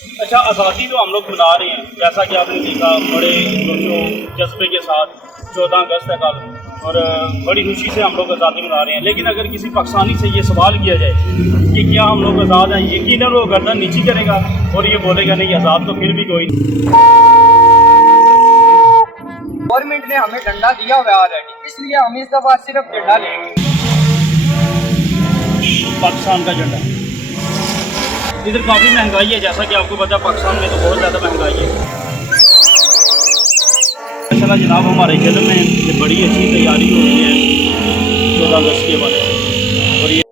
अच्छा, आज़ादी जो हम लोग मना रहे हैं, जैसा कि आपने देखा बड़े जोशो जज्बे के साथ 14 अगस्त है कल, और बड़ी खुशी से हम लोग आज़ादी मना रहे हैं। लेकिन अगर किसी पाकिस्तानी से ये सवाल किया जाए कि क्या हम लोग आज़ाद हैं, यकीनन वो गर्दन नीची करेगा और ये बोलेगा नहीं, आज़ाद तो फिर भी कोई नहीं। गवर्नमेंट ने हमें डंडा दिया हुआ है ऑलरेडी, इसलिए हम इस दफा सिर्फ डंडा लेंगे, पाकिस्तान का झंडा। इधर काफ़ी महंगाई है, जैसा कि आपको पता है पाकिस्तान में तो बहुत ज़्यादा महंगाई है। माशाल्लाह जनाब, हमारे जिले में ये बड़ी अच्छी तैयारी हो रही है 14 अगस्त के बारे में। और ये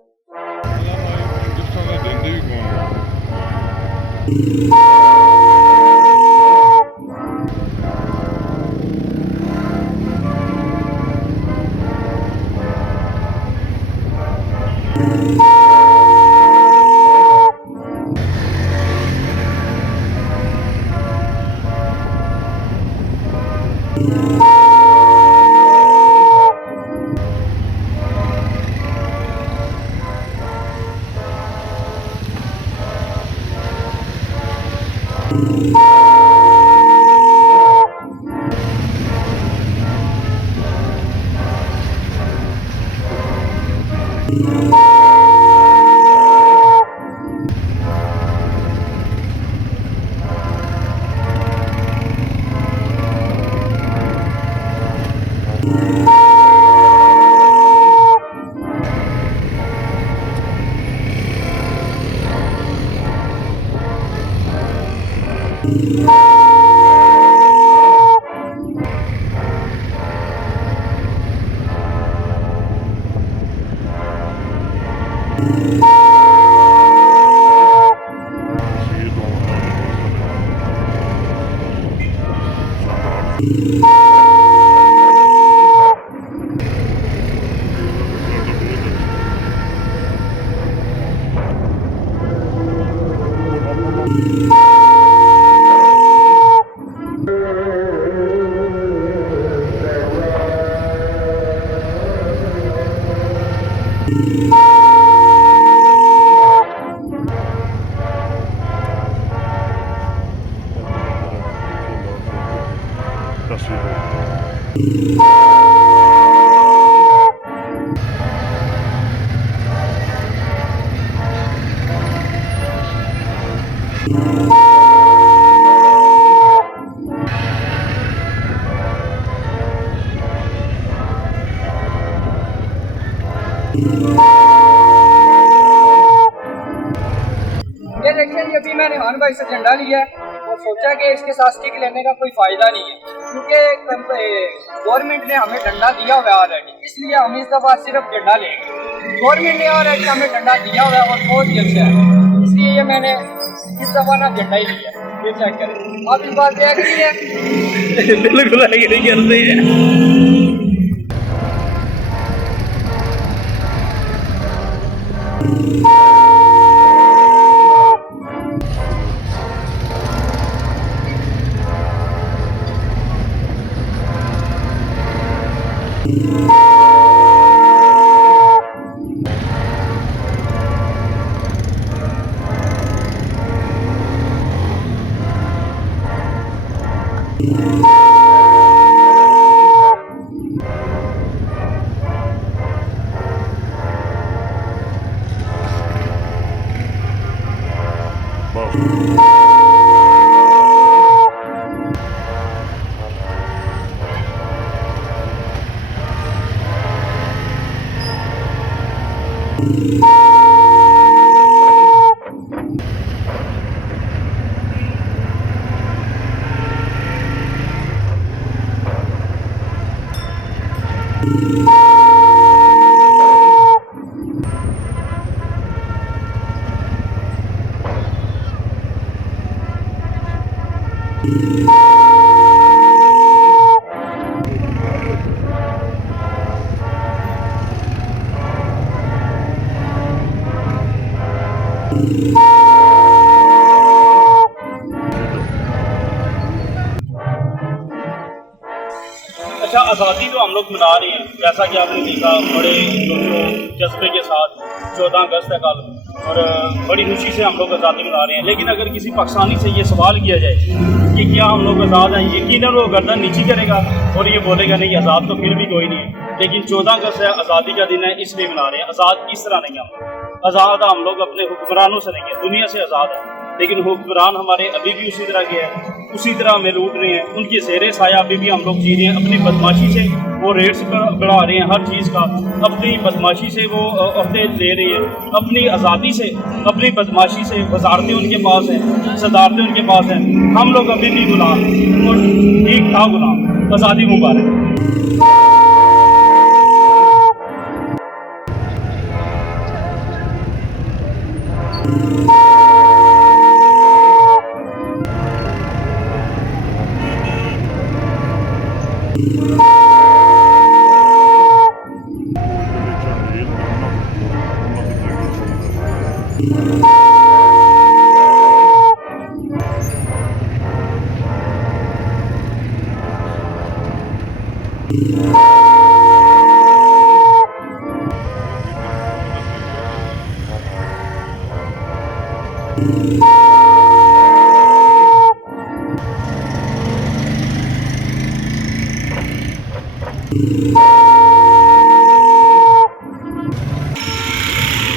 ये देखिए, ये भी मैंने हान भाई से झंडा लिया है और सोचा कि इसके साथ स्टिक लेने का कोई फायदा नहीं है, क्योंकि गवर्नमेंट ने हमें डंडा दिया हुआ है ऑलरेडी, इसलिए हम इस दफा सिर्फ डंडा लेंगे। गवर्नमेंट ने ऑलरेडी हमें डंडा दिया हुआ है और बहुत ही अच्छा है, इसलिए ये मैंने इस दफा ना झंडा ही लिया। ये चेक करें, आप इस बात पे एग्री है? बिल्कुल एग्री करते हैं। अच्छा, आज़ादी जो हम लोग मना रहे हैं, जैसा कि आपने देखा बड़े जोशो जज्बे के साथ 14 अगस्त है कल, और बड़ी खुशी से हम लोग आज़ादी मना रहे हैं। लेकिन अगर किसी पाकिस्तानी से ये सवाल किया जाए कि क्या हम लोग आज़ाद हैं, यकीनन वो गर्दन नीची करेगा और ये बोलेगा नहीं आज़ाद तो फिर भी कोई नहीं है। लेकिन 14 अगस्त है, आज़ादी का दिन है, इसलिए मना रहे हैं। आज़ाद किस तरह नहीं हम लोग आज़ाद, हम लोग अपने हुक्मरानों से नहीं है, दुनिया से आज़ाद है। लेकिन हुक्मरान हमारे अभी भी उसी तरह के हैं, उसी तरह हमें लूट रहे हैं। उनके ज़ेरे साया अभी भी हम लोग जी रहे हैं। अपनी बदमाशी से वो रेट्स बढ़ा रहे हैं, हर चीज़ का अपनी बदमाशी से वो अहदे ले रहे हैं। अपनी आज़ादी से, अपनी बदमाशी से वजारतें उनके पास हैं, सदारतें उनके पास हैं। हम लोग अभी भी गुलाम और ठीक था गुलाम। आज़ादी मुबारक।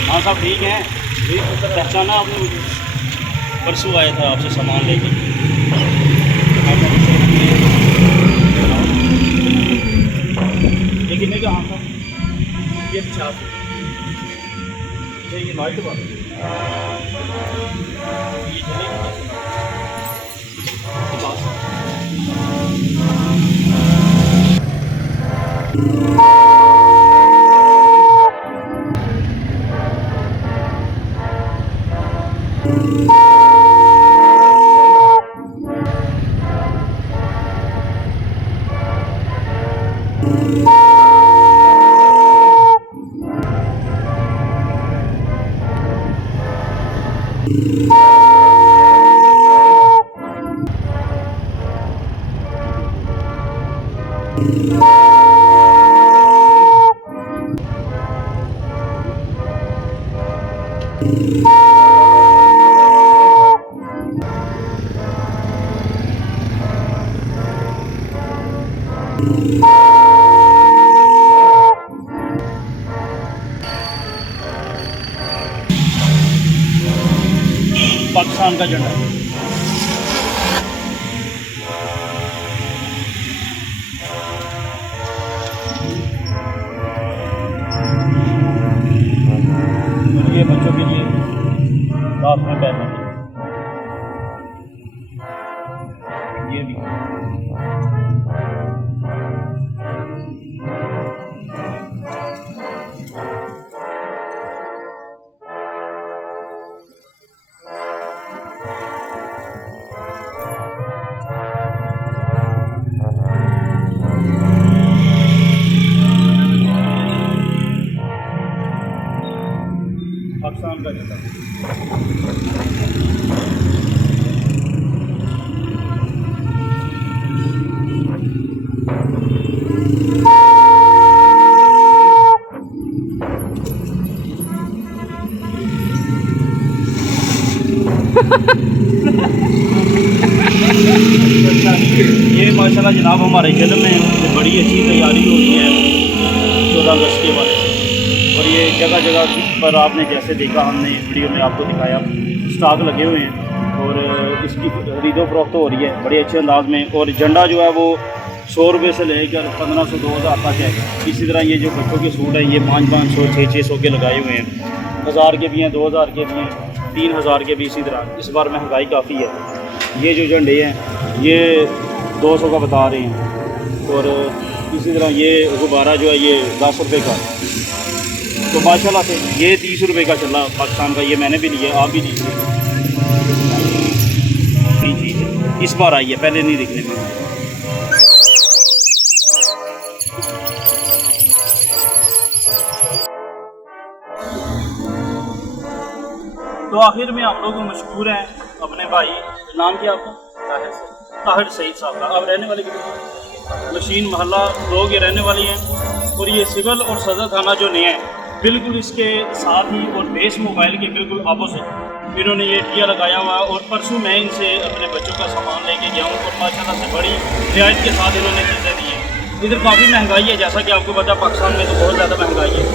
हाँ साहब ठीक हैं, पहचाना आपने मुझे? परसों आया था आपसे सामान लेके। ये कितने का? हाँ साहब ये 50। ये वाइट बात ये चलेगा 50। पाकिस्तान का झंडा ये बच्चों के लिए रात में पहनने ये भी पाकिस्तान का झंडा। ये माशाल्लाह जनाब हमारे जिले में बड़ी अच्छी तैयारी हो रही है 14 अगस्त के बारे में। और ये जगह जगह पर आपने जैसे देखा, हमने वीडियो में आपको दिखाया, स्टॉक लगे हुए हैं और इसकी खरीदो फरोख्त हो रही है बड़े अच्छे अंदाज में। और झंडा जो है वो 100 रुपये से लेकर 1500 2000 तक है। इसी तरह ये जो बच्चों के सूट हैं ये 500 600 के लगाए हुए हैं, 1000 के भी हैं, 2000 के भी हैं, 3000 के भी। इसी तरह इस बार महंगाई काफ़ी है। ये जो झंडे हैं ये 200 का बता रहे हैं। और इसी तरह ये गुब्बारा जो है ये 10 रुपये का। तो माशाल्लाह से ये 30 रुपये का चला पाकिस्तान का। ये मैंने भी लिया, आप भी लीजिए। चीज़ इस बार आई है, पहले नहीं दिखने में। तो आखिर में हम लोग मशहूर हैं अपने भाई, नाम क्या आपका? ताहिर सईद साहब का। आप रहने वाले किधर? मशीन मोहल्ला लोग ये रहने वाली हैं। और ये सिविल और सदर थाना जो नया है बिल्कुल इसके साथ ही और बेस मोबाइल के बिल्कुल अपोजिट इन्होंने ये ठिया लगाया हुआ है। और परसों मैं इनसे अपने बच्चों का सामान लेके गया हूँ और माशाल्लाह से बड़ी रियायत के साथ इन्होंने चीज़ें दी हैं। इधर काफ़ी महंगाई है, जैसा कि आपको पता है पाकिस्तान में तो बहुत ज़्यादा महंगाई है,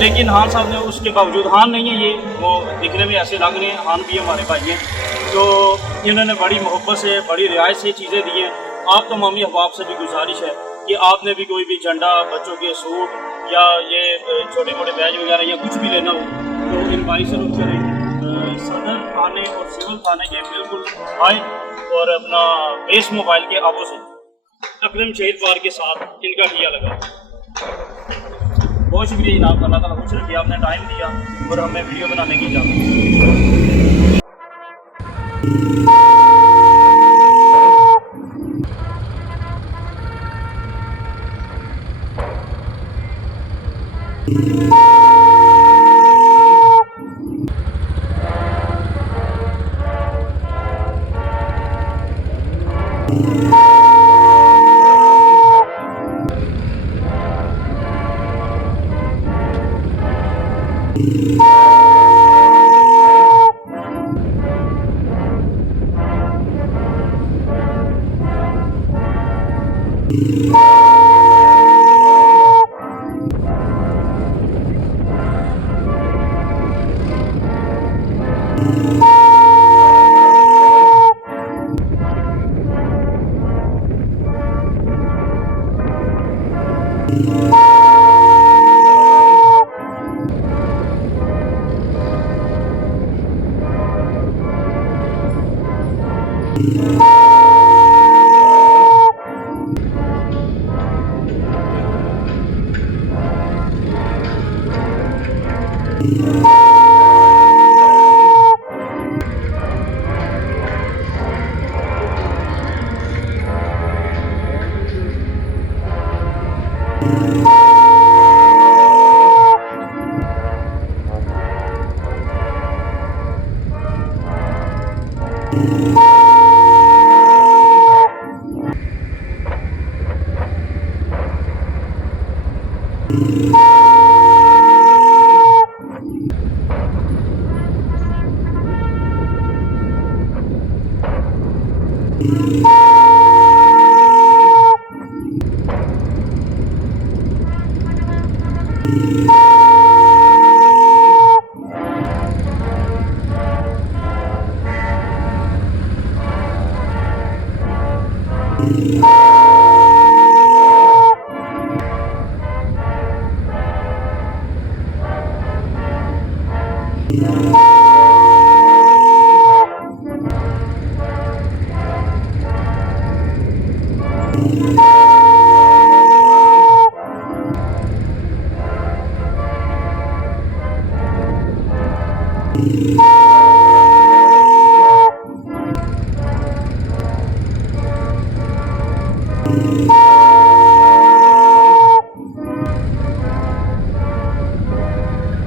लेकिन हान साहब ने उसके बावजूद, हान नहीं है ये, वो दिखने में ऐसे लग रहे हैं, हान भी हमारे भाई हैं, तो इन्होंने बड़ी मोहब्बत से बड़ी रियायत से चीज़ें दी हैं। आप तमामी अहबाब से भी गुजारिश है कि आपने भी कोई भी झंडा, बच्चों के सूट या ये छोटे मोटे बैज वगैरह या कुछ भी लेना हो तो इन भाई से रुक चले सदर थाने और सिविल थाने के बिल्कुल आए और अपना बेस मोबाइल के अपोजिट अकरम शहीद पार्क के साथ इनका ठिया लगा। बहुत शुक्रिया जनाब, अल्लाह ताला खुश रखिए, आपने टाइम दिया और हमें वीडियो बनाने की इजाज़त दी।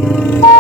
you